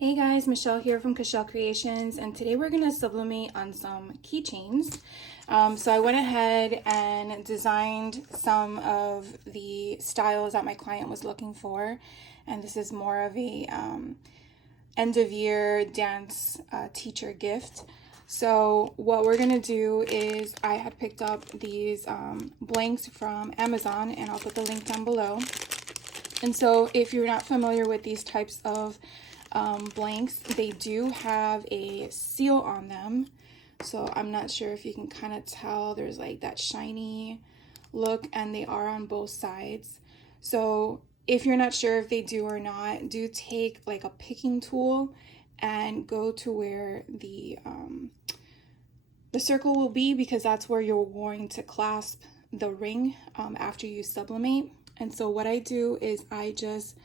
Hey guys, Michelle here from Michelle Creations, and today we're going to sublimate on some keychains. So I went ahead and designed some of the styles that my client was looking for, and this is more of a end of year dance teacher gift. So what we're going to do is I had picked up these blanks from Amazon, and I'll put the link down below. And so if you're not familiar with these types of blanks, they do have a seal on them. So I'm not sure if you can kind of tell, there's like that shiny look, and they are on both sides. So if you're not sure if they do or not, do take like a picking tool and go to where the circle will be, because that's where you're going to clasp the ring after you sublimate. And so what I do is I just,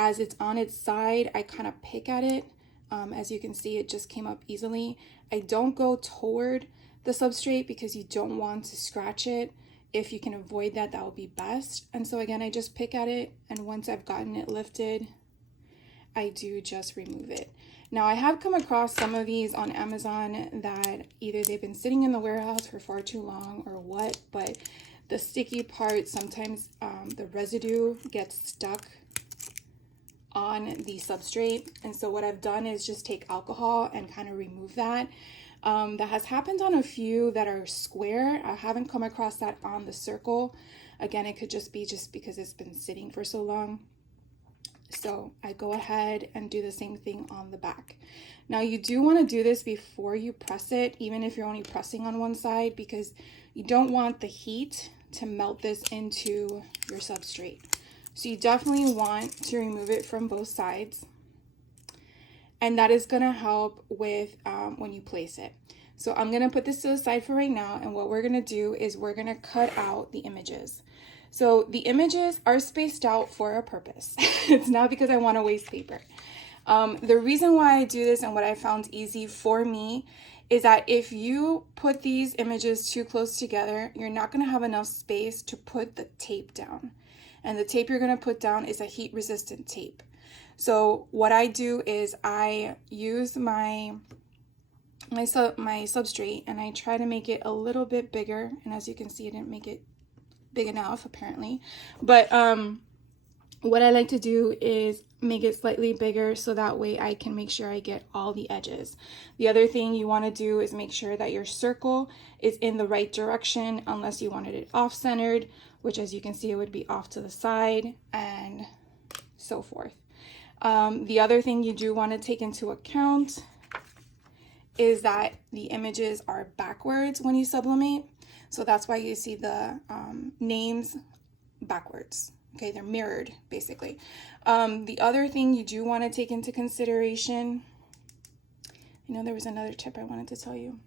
as it's on its side, I kind of pick at it. As you can see, it just came up easily. I don't go toward the substrate because you don't want to scratch it. If you can avoid that, that would be best. And so again, I just pick at it, and once I've gotten it lifted, I do just remove it. Now, I have come across some of these on Amazon that either they've been sitting in the warehouse for far too long or what, but the sticky part, sometimes the residue gets stuck on the substrate. And so what I've done is just take alcohol and kind of remove that. That has happened on a few that are square. I haven't come across that on the circle. Again, it could just be just because it's been sitting for so long. So I go ahead and do the same thing on the back. Now you do want to do this before you press it, even if you're only pressing on one side, because you don't want the heat to melt this into your substrate. So you definitely want to remove it from both sides. And that is going to help with when you place it. So I'm going to put this to the side for right now. And what we're going to do is we're going to cut out the images. So the images are spaced out for a purpose. It's not because I want to waste paper. The reason why I do this and what I found easy for me is that if you put these images too close together, you're not going to have enough space to put the tape down. And the tape you're going to put down is a heat resistant tape. So what I do is I use my substrate, and I try to make it a little bit bigger. And as you can see, I didn't make it big enough apparently. But what I like to do is make it slightly bigger so that way I can make sure I get all the edges. The other thing you want to do is make sure that your circle is in the right direction, unless you wanted it off-centered, which as you can see, it would be off to the side and so forth. The other thing you do want to take into account is that the images are backwards when you sublimate. So that's why you see the names backwards. Okay, they're mirrored basically. The other thing you do want to take into consideration, I know there was another tip I wanted to tell you,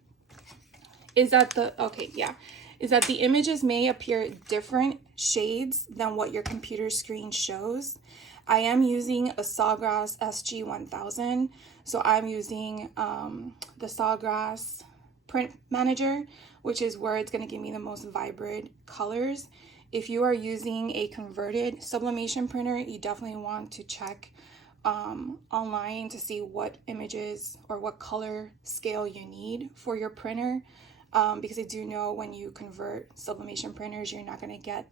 is that the images may appear different shades than what your computer screen shows. I am using a Sawgrass SG-1000, so I'm using the Sawgrass print manager, which is where it's going to give me the most vibrant colors. If you are using a converted sublimation printer, you definitely want to check online to see what images or what color scale you need for your printer, because I do know when you convert sublimation printers, you're not going to get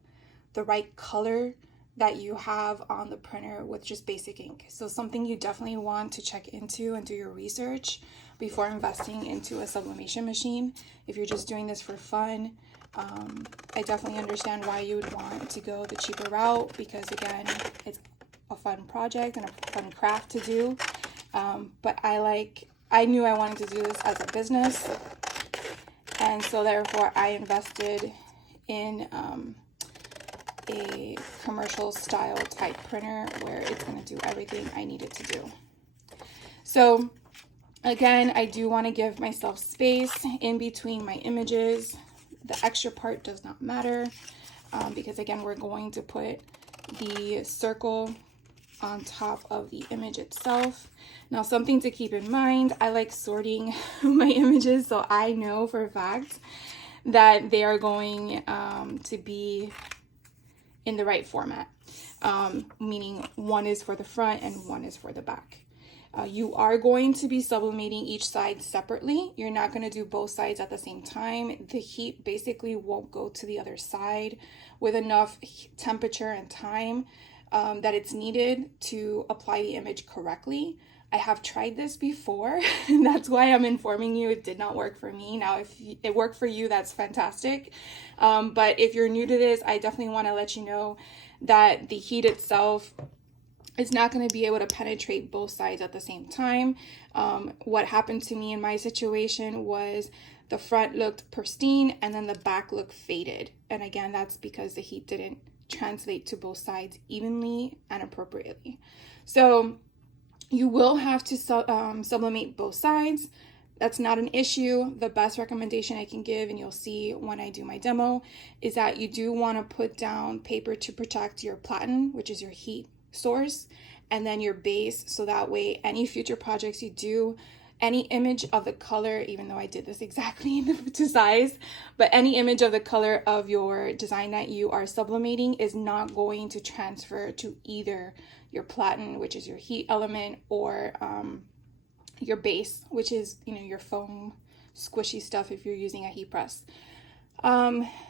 the right color that you have on the printer with just basic ink. So something you definitely want to check into and do your research before investing into a sublimation machine. If you're just doing this for fun, I definitely understand why you would want to go the cheaper route, because again, it's a fun project and a fun craft to do. But I knew I wanted to do this as a business, and so therefore I invested in a commercial style type printer where it's going to do everything I need it to do. So again, I do want to give myself space in between my images. The extra part does not matter, because again, we're going to put the circle on top of the image itself. Now, something to keep in mind, I like sorting my images, so I know for a fact that they are going to be in the right format, meaning one is for the front and one is for the back. You are going to be sublimating each side separately. You're not going to do both sides at the same time. The heat basically won't go to the other side with enough temperature and time that it's needed to apply the image correctly. I have tried this before. That's why I'm informing you it did not work for me. Now, if it worked for you, that's fantastic. But if you're new to this, I definitely want to let you know that the heat itself is not going to be able to penetrate both sides at the same time. What happened to me in my situation was the front looked pristine and then the back looked faded. And again, that's because the heat didn't translate to both sides evenly and appropriately. So you will have to sublimate both sides. That's not an issue. The best recommendation I can give, and you'll see when I do my demo, is that you do want to put down paper to protect your platen, which is your heat source, and then your base, so that way any future projects you do, any image of the color, even though I did this exactly to size, but any image of the color of your design that you are sublimating is not going to transfer to either your platen, which is your heat element, or your base, which is, you know, your foam squishy stuff if you're using a heat press.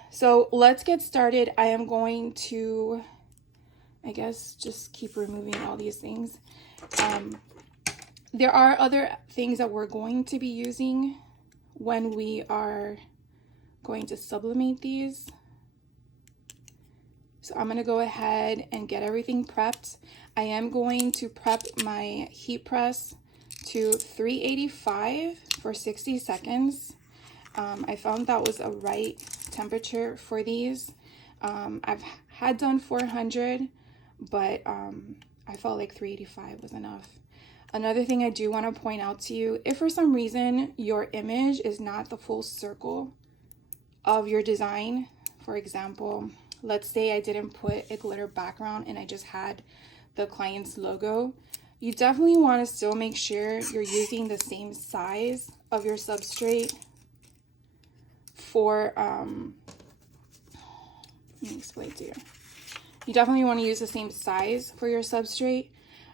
So let's get started. I am going to, I guess, just keep removing all these things. There are other things that we're going to be using when we are going to sublimate these. So I'm going to go ahead and get everything prepped. I am going to prep my heat press to 385 for 60 seconds. I found that was a right temperature for these. I've had done 400, but I felt like 385 was enough. Another thing I do want to point out to you, if for some reason your image is not the full circle of your design, for example, let's say I didn't put a glitter background and I just had the client's logo, you definitely want to still make sure you're using the same size of your substrate for, let me explain to you. You definitely want to use the same size for your substrate,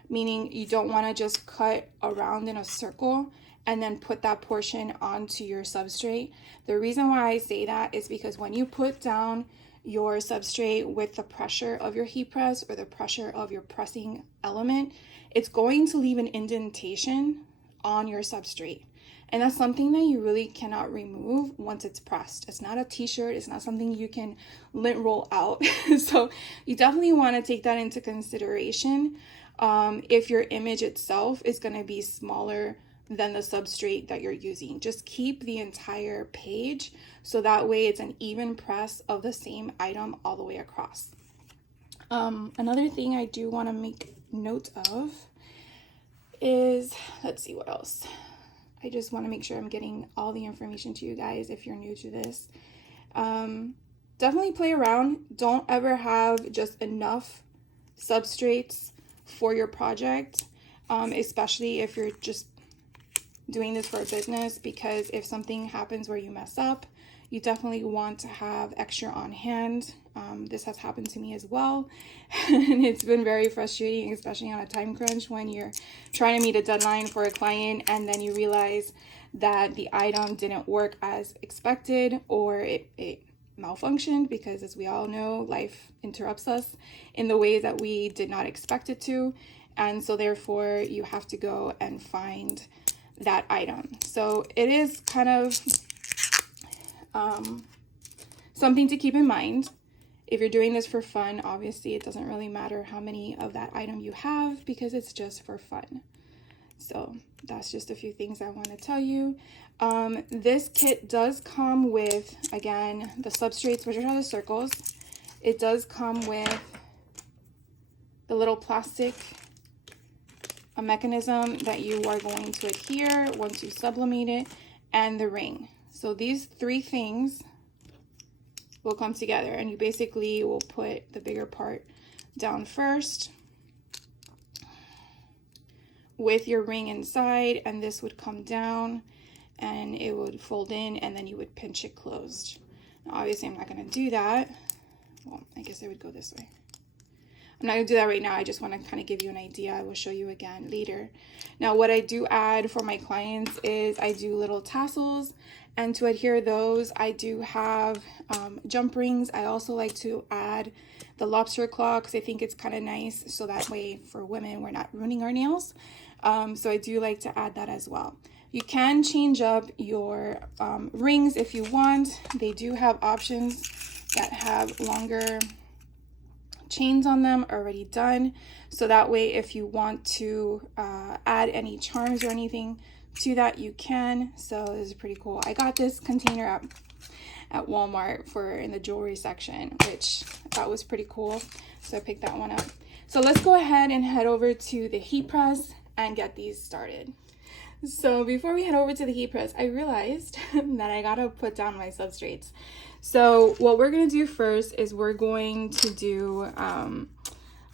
meaning you don't want to just cut around in a circle and then put that portion onto your substrate. The reason why I say that is because when you put down your substrate with the pressure of your heat press or the pressure of your pressing element, it's going to leave an indentation on your substrate. And that's something that you really cannot remove once it's pressed. It's not a t-shirt, it's not something you can lint roll out. So you definitely want to take that into consideration if your image itself is going to be smaller than the substrate that you're using. Just keep the entire page so that way it's an even press of the same item all the way across. Another thing I do want to make note of is, let's see what else. I just want to make sure I'm getting all the information to you guys if you're new to this. Definitely play around. Don't ever have just enough substrates for your project, especially if you're just doing this for a business, because if something happens where you mess up, you definitely want to have extra on hand. This has happened to me as well, and it's been very frustrating, especially on a time crunch when you're trying to meet a deadline for a client and then you realize that the item didn't work as expected, or it malfunctioned, because as we all know, life interrupts us in the ways that we did not expect it to, and so therefore you have to go and find that item. So it is kind of something to keep in mind. If you're doing this for fun, obviously it doesn't really matter how many of that item you have, because it's just for fun. So that's just a few things I want to tell you. This kit does come with, again, the substrates, which are the circles. It does come with the little plastic mechanism that you are going to adhere once you sublimate it, and the ring. So these three things will come together, and you basically will put the bigger part down first with your ring inside, and this would come down and it would fold in, and then you would pinch it closed. Now, obviously I'm not going to do that. Well, I guess I would go this way. I'm not gonna do that right now. I just want to kind of give you an idea. I will show you again later. Now, what I do add for my clients is I do little tassels, and to adhere those, I do have jump rings. I also like to add the lobster claw because I think it's kind of nice, so that way for women we're not ruining our nails. So I do like to add that as well. You can change up your rings if you want. They do have options that have longer chains on them already done, so that way if you want to add any charms or anything to that, you can. So this is pretty cool. I got this container at Walmart for in the jewelry section, which I thought was pretty cool, so I picked that one up. So let's go ahead and head over to the heat press and get these started. So before we head over to the heat press, I realized that I gotta put down my substrates. So what we're gonna do first is we're going to do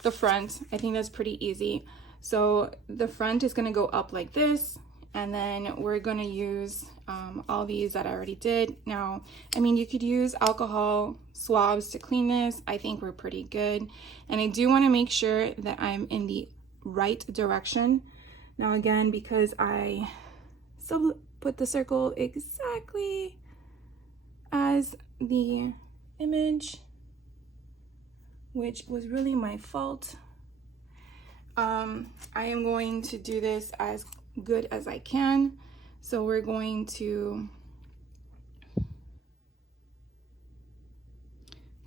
the front. I think that's pretty easy. So the front is gonna go up like this, and then we're gonna use all these that I already did. Now, I mean, you could use alcohol swabs to clean this. I think we're pretty good. And I do wanna make sure that I'm in the right direction. Now again, because I put the circle exactly as the image, which was really my fault, I am going to do this as good as I can. So we're going to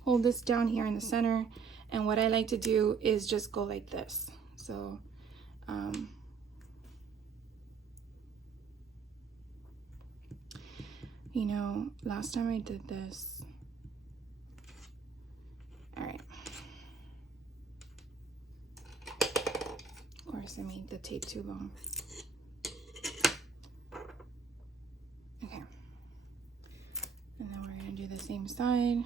hold this down here in the center, and what I like to do is just go like this. So you know, last time I did this, all right, of course I made the tape too long. Okay, and then we're gonna do the same side,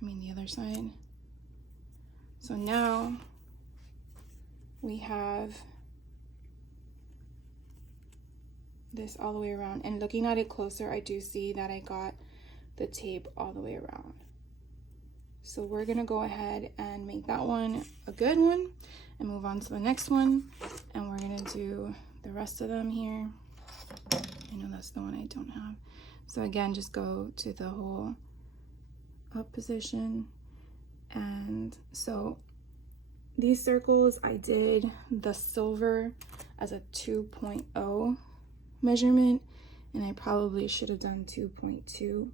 the other side. So now we have this all the way around, and looking at it closer, I do see that I got the tape all the way around. So we're gonna go ahead and make that one a good one and move on to the next one, and we're gonna do the rest of them here. I know that's the one I don't have. So again, just go to the whole up position. And so these circles, I did the silver as a 2.0 measurement, and I probably should have done 2.2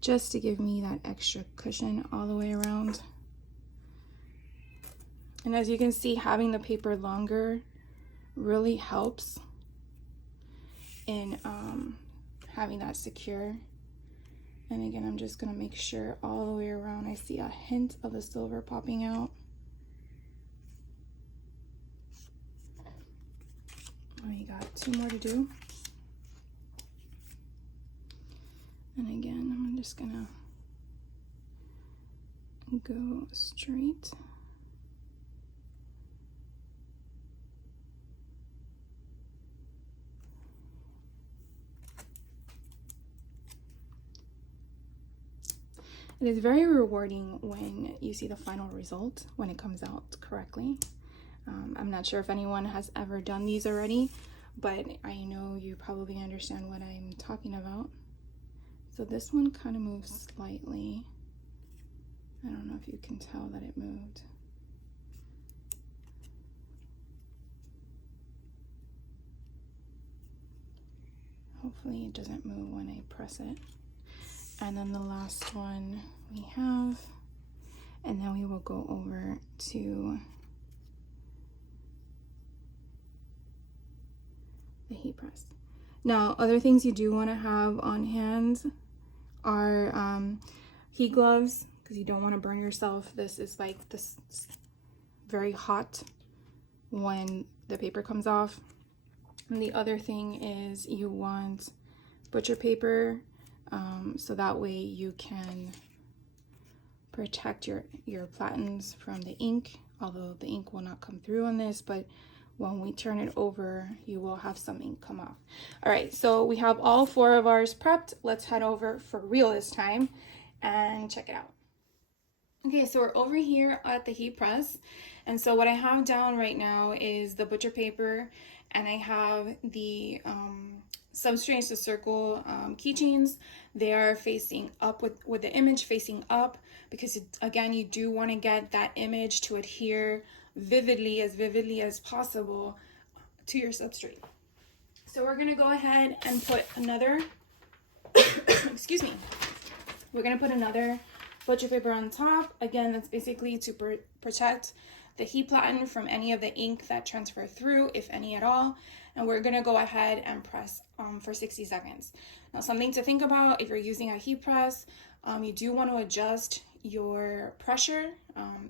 just to give me that extra cushion all the way around. And as you can see, having the paper longer really helps in having that secure. And again, I'm just gonna make sure all the way around I see a hint of the silver popping out. We got 2 more to do. And again, I'm just gonna go straight. It is very rewarding when you see the final result, when it comes out correctly. I'm not sure if anyone has ever done these already, but I know you probably understand what I'm talking about. So this one kind of moves slightly. I don't know if you can tell that it moved. Hopefully it doesn't move when I press it. And then the last one we have, and then we will go over to the heat press. Now, other things you do want to have on hand are heat gloves, because you don't want to burn yourself. This is like this very hot when the paper comes off. And the other thing is you want butcher paper, so that way you can protect your platens from the ink, although the ink will not come through on this, but when we turn it over, you will have some ink come off. All right, so we have all 4 of ours prepped. Let's head over for real this time and check it out. Okay, so we're over here at the heat press. And so what I have down right now is the butcher paper, and I have the substrates, the circle keychains. They are facing up with the image facing up because again, you do want to get that image to adhere vividly as possible to your substrate. So we're gonna go ahead and put another, excuse me, we're gonna put another butcher paper on top. Again, that's basically to protect the heat platen from any of the ink that transfer through, if any at all. And we're gonna go ahead and press for 60 seconds. Now, something to think about if you're using a heat press, you do want to adjust your pressure.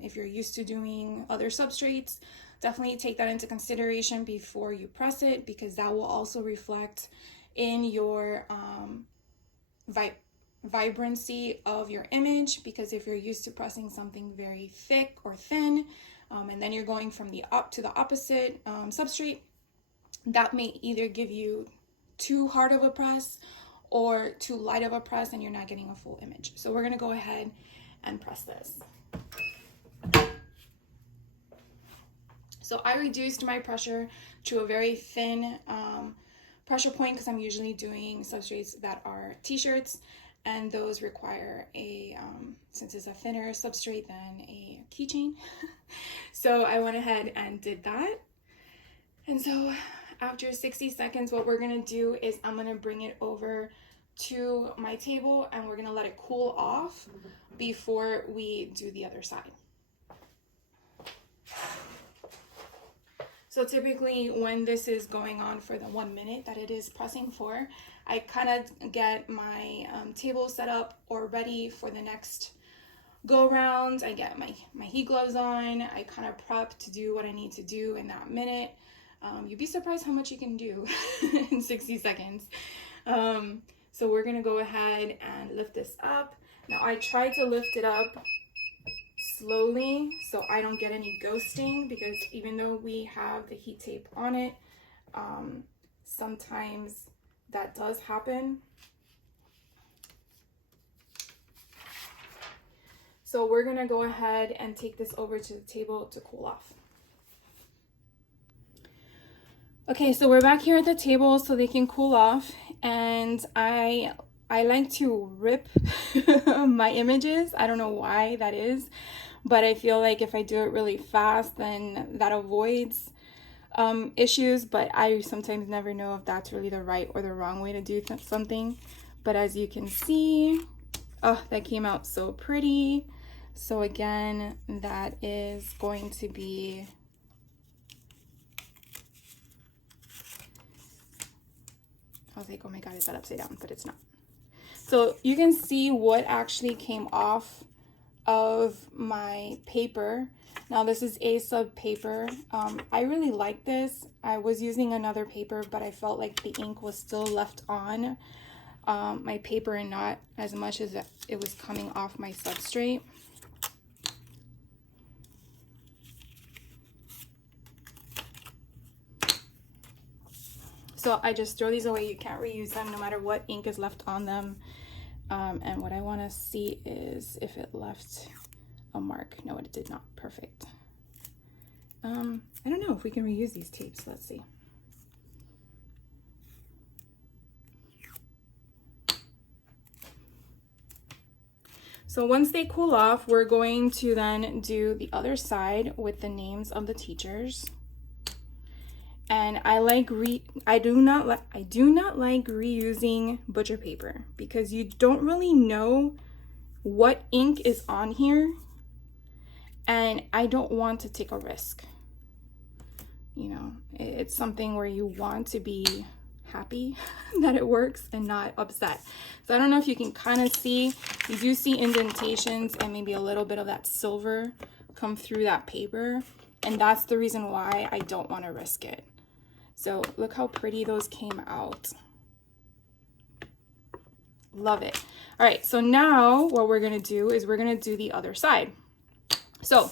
If you're used to doing other substrates, definitely take that into consideration before you press it, because that will also reflect in your vibrancy of your image. Because if you're used to pressing something very thick or thin, and then you're going from the to the opposite substrate, that may either give you too hard of a press or too light of a press, and you're not getting a full image. So we're gonna go ahead and press this. So I reduced my pressure to a very thin pressure point because I'm usually doing substrates that are t-shirts, and those require a, since it's a thinner substrate than a keychain. So I went ahead and did that. And so after 60 seconds, what we're gonna do is I'm gonna bring it over to my table and we're gonna let it cool off before we do the other side. So typically when this is going on for the 1 minute that it is pressing for, I kind of get my table set up or ready for the next go round. I get my heat gloves on. I kind of prep to do what I need to do in that minute. You'd be surprised how much you can do in 60 seconds. So we're gonna go ahead and lift this up. Now I tried to lift it up slowly so I don't get any ghosting, because even though we have the heat tape on it, sometimes that does happen. So we're gonna go ahead and take this over to the table to cool off. Okay, so we're back here at the table so they can cool off, and I like to rip my images. I don't know why that is, but I feel like if I do it really fast, then that avoids issues, but I sometimes never know if that's really the right or the wrong way to do something. But as you can see, oh, that came out so pretty. So again, that is going to be I was like, oh my god, is that upside down? But it's not. So you can see what actually came off of my paper. Now this is a sub paper. I really like this. I was using another paper, but I felt like the ink was still left on my paper and not as much as it was coming off my substrate. So I just throw these away. You can't reuse them no matter what ink is left on them. And what I want to see is if it left a mark. No, it did not. Perfect. I don't know if we can reuse these tapes. Let's see. So once they cool off, we're going to then do the other side with the names of the teachers. And I do not like reusing butcher paper because you don't really know what ink is on here, and I don't want to take a risk. You know, it's something where you want to be happy that it works and not upset. So I don't know if you can kind of see, you do see indentations and maybe a little bit of that silver come through that paper, and that's the reason why I don't want to risk it. So look how pretty those came out. Love it. All right, so now what we're gonna do is we're gonna do the other side. So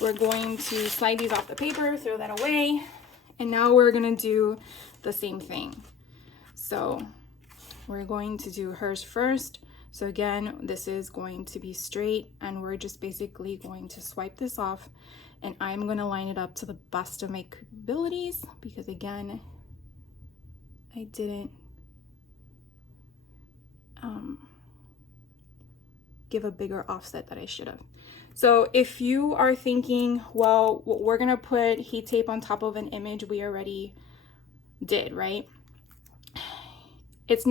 we're going to slide these off the paper, throw that away, and now we're gonna do the same thing. So we're going to do hers first. So again, this is going to be straight, and we're just basically going to swipe this off, and I'm going to line it up to the best of my capabilities, because again, I didn't give a bigger offset that I should have. So if you are thinking, well, we're gonna put heat tape on top of an image we already did, right? It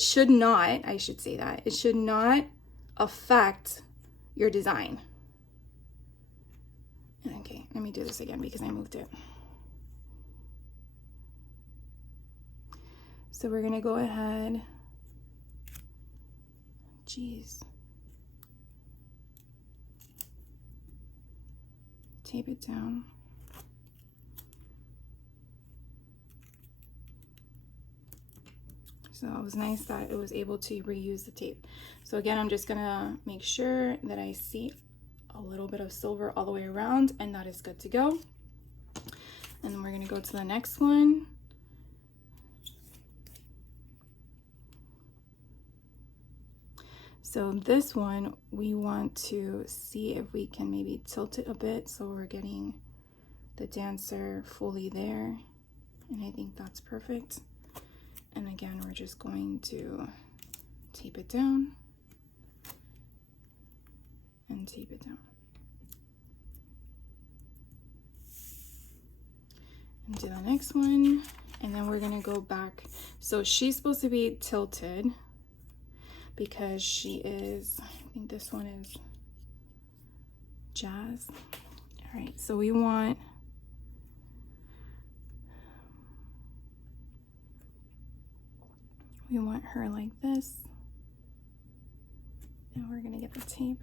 should not, I should say that, it should not affect your design. Okay, let me do this again because I moved it. So we're gonna go ahead, tape it down. So it was nice that it was able to reuse the tape. So again, I'm just gonna make sure that I see a little bit of silver all the way around, and that is good to go. And then we're gonna go to the next one. So this one, we want to see if we can maybe tilt it a bit so we're getting the dancer fully there. And I think that's perfect. And again, we're just going to tape it down and tape it down. And do the next one. And then we're gonna go back. So she's supposed to be tilted because she is, I think this one is Jazz. All right, so we want her like this. And we're gonna get the tape.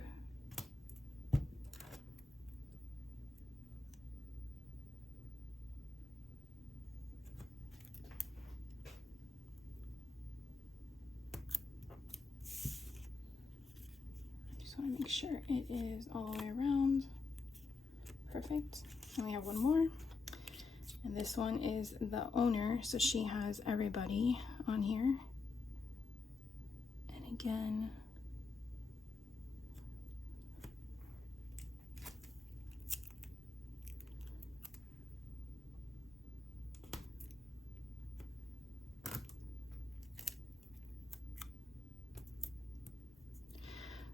Want to make sure it is all the way around. Perfect. And we have one more, and this one is the owner, so she has everybody on here. And again,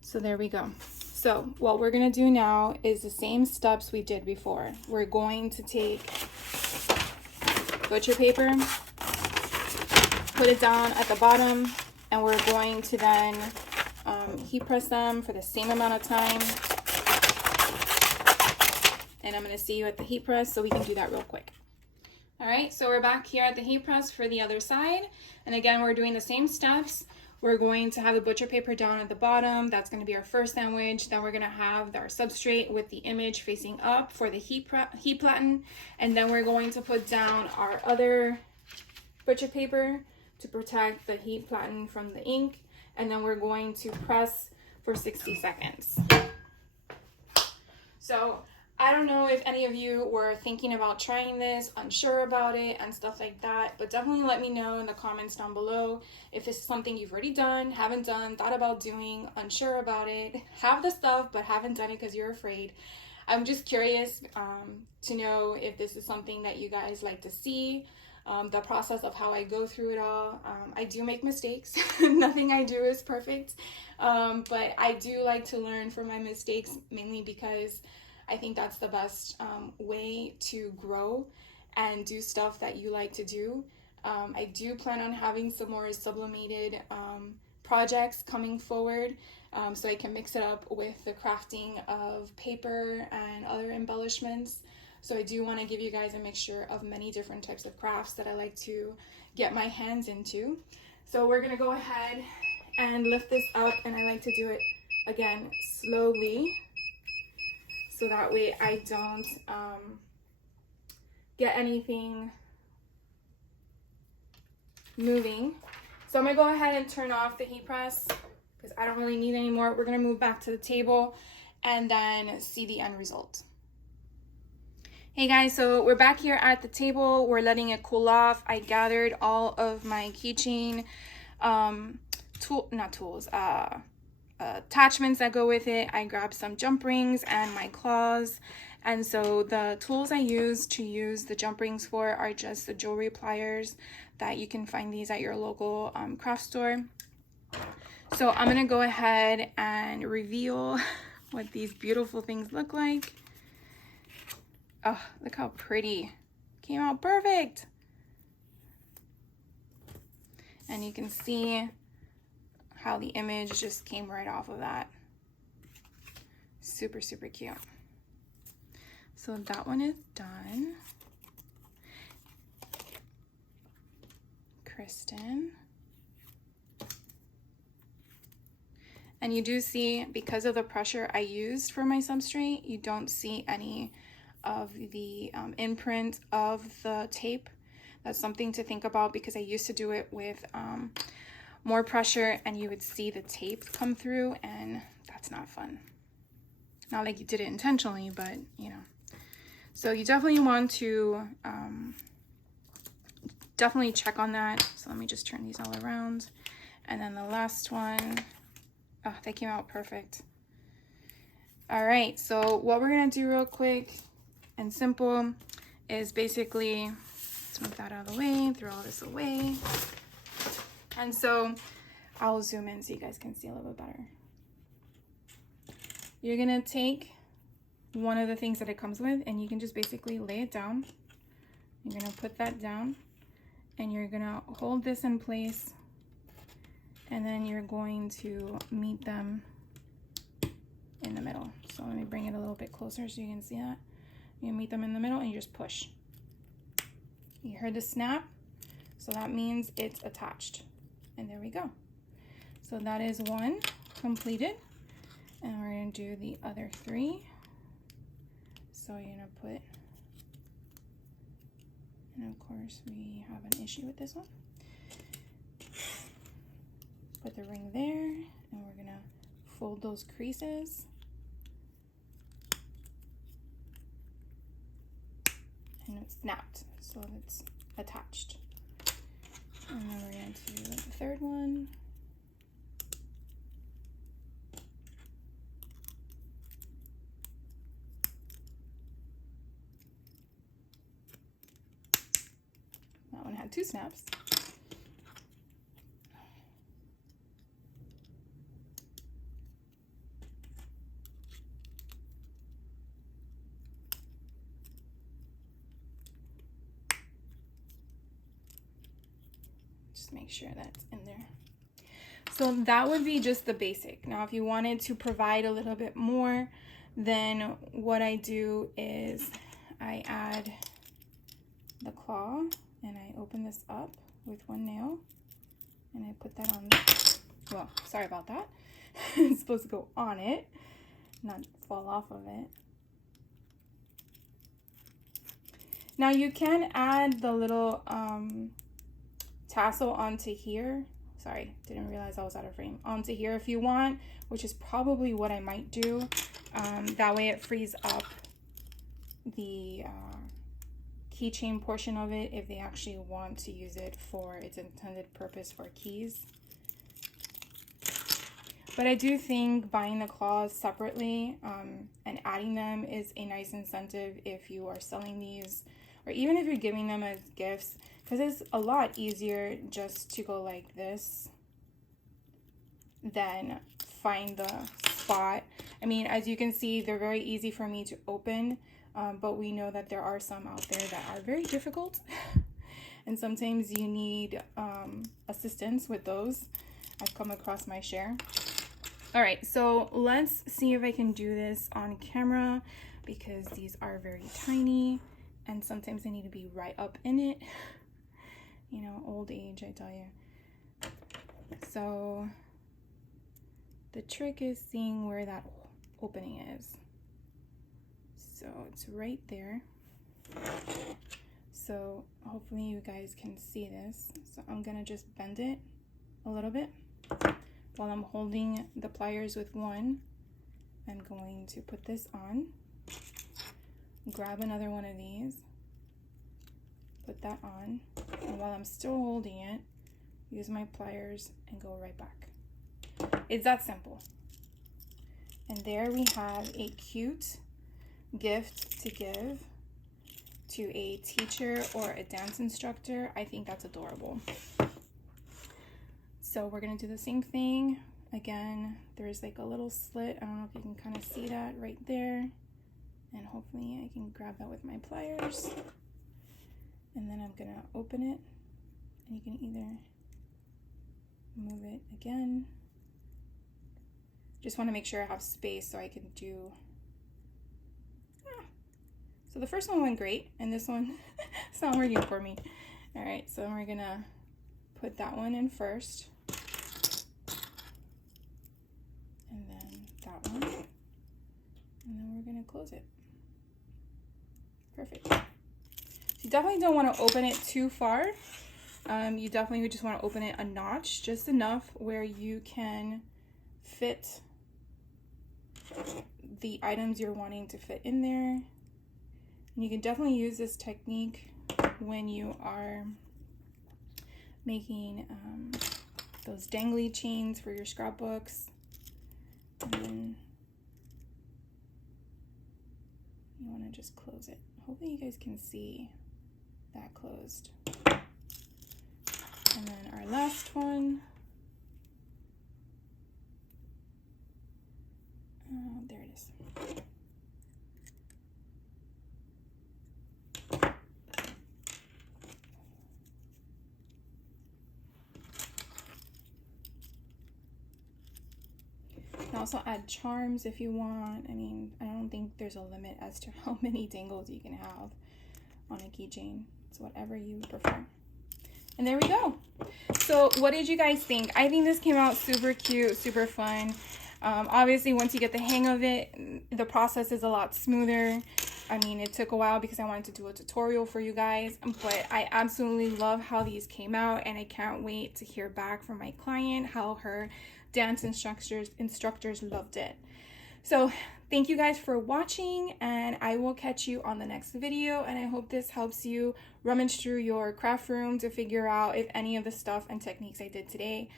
so there we go. So what we're gonna do now is the same steps we did before. We're going to take butcher paper, put it down at the bottom, and we're going to then heat press them for the same amount of time. And I'm gonna see you at the heat press so we can do that real quick. All right, so we're back here at the heat press for the other side. And again, we're doing the same steps. We're going to have the butcher paper down at the bottom. That's going to be our first sandwich. Then we're going to have our substrate with the image facing up for the heat platen. And then we're going to put down our other butcher paper to protect the heat platen from the ink. And then we're going to press for 60 seconds. So I don't know if any of you were thinking about trying this, unsure about it and stuff like that, but definitely let me know in the comments down below if this is something you've already done, haven't done, thought about doing, unsure about it, have the stuff but haven't done it because you're afraid. I'm just curious to know if this is something that you guys like to see, the process of how I go through it all. I do make mistakes. Nothing I do is perfect, but I do like to learn from my mistakes, mainly because I think that's the best way to grow and do stuff that you like to do. I do plan on having some more sublimated projects coming forward, so I can mix it up with the crafting of paper and other embellishments. So I do want to give you guys a mixture of many different types of crafts that I like to get my hands into. So we're going to go ahead and lift this up, and I like to do it again slowly, so that way I don't get anything moving. So I'm gonna go ahead and turn off the heat press because I don't really need any more. We're gonna move back to the table and then see the end result. Hey guys, so we're back here at the table. We're letting it cool off. I gathered all of my keychain attachments that go with it. I grabbed some jump rings and my claws. And so the tools I use to use the jump rings for are just the jewelry pliers that you can find these at your local craft store. So I'm gonna go ahead and reveal what these beautiful things look like. Oh, look how pretty. Came out perfect. And you can see how the image just came right off of that. Super, super cute. So that one is done. Kristen. And you do see, because of the pressure I used for my substrate, you don't see any of the imprint of the tape. That's something to think about, because I used to do it with more pressure and you would see the tape come through, and that's not fun. Not like you did it intentionally, but you know. So you definitely want to definitely check on that. So let me just turn these all around. And then the last one, oh, they came out perfect. All right, so what we're gonna do real quick and simple is basically, let's move that out of the way, throw all this away. And so I'll zoom in so you guys can see a little bit better. You're gonna take one of the things that it comes with and you can just basically lay it down. You're gonna put that down and you're gonna hold this in place, and then you're going to meet them in the middle. So let me bring it a little bit closer so you can see that. You meet them in the middle and you just push. You heard the snap, so that means it's attached. And there we go. So that is one completed. And we're gonna do the other three. So you're gonna put, and of course we have an issue with this one. Put the ring there, and we're gonna fold those creases. And it's snapped, so it's attached. And then we're going to do the third one. That one had two snaps. Just make sure that's in there. So that would be just the basic. Now, if you wanted to provide a little bit more, then what I do is I add the claw and I open this up with one nail and I put that on. Well, sorry about that. It's supposed to go on it, not fall off of it. Now you can add the little tassel onto here. Sorry, didn't realize I was out of frame. Onto here if you want, which is probably what I might do. That way it frees up the keychain portion of it if they actually want to use it for its intended purpose for keys. But I do think buying the claws separately and adding them is a nice incentive if you are selling these, or even if you're giving them as gifts, because it's a lot easier just to go like this than find the spot. I mean, as you can see, they're very easy for me to open, but we know that there are some out there that are very difficult and sometimes you need assistance with those. I've come across my share. All right, so let's see if I can do this on camera, because these are very tiny and sometimes I need to be right up in it. You know, old age, I tell you. So the trick is seeing where that opening is. So it's right there. So hopefully you guys can see this. So I'm gonna just bend it a little bit. While I'm holding the pliers with one, I'm going to put this on, grab another one of these, put that on, and while I'm still holding it, use my pliers, and go right back. It's that simple. And there we have a cute gift to give to a teacher or a dance instructor. I think that's adorable. So we're gonna do the same thing. Again, there's like a little slit. I don't know if you can kind of see that right there. And hopefully I can grab that with my pliers. And then I'm gonna open it. And you can either move it again. Just wanna make sure I have space so I can do. So the first one went great, and this one, it's not working for me. All right, so we're gonna put that one in first. And then that one. And then we're gonna close it. Perfect. So you definitely don't wanna open it too far. You definitely just wanna open it a notch, just enough where you can fit the items you're wanting to fit in there. And you can definitely use this technique when you are making those dangly chains for your scrapbooks. And then you want to just close it. Hopefully you guys can see that closed. And then our last one. There it is. You can also add charms if you want. I mean, I don't think there's a limit as to how many dangles you can have on a keychain. It's whatever you prefer. And there we go. So what did you guys think? I think this came out super cute, super fun. Obviously, once you get the hang of it, the process is a lot smoother. I mean, it took a while because I wanted to do a tutorial for you guys, but I absolutely love how these came out, and I can't wait to hear back from my client how her dance instructors loved it. So thank you guys for watching, and I will catch you on the next video. And I hope this helps you rummage through your craft room to figure out if any of the stuff and techniques I did today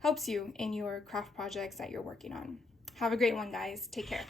helps you in your craft projects that you're working on. Have a great one, guys. Take care.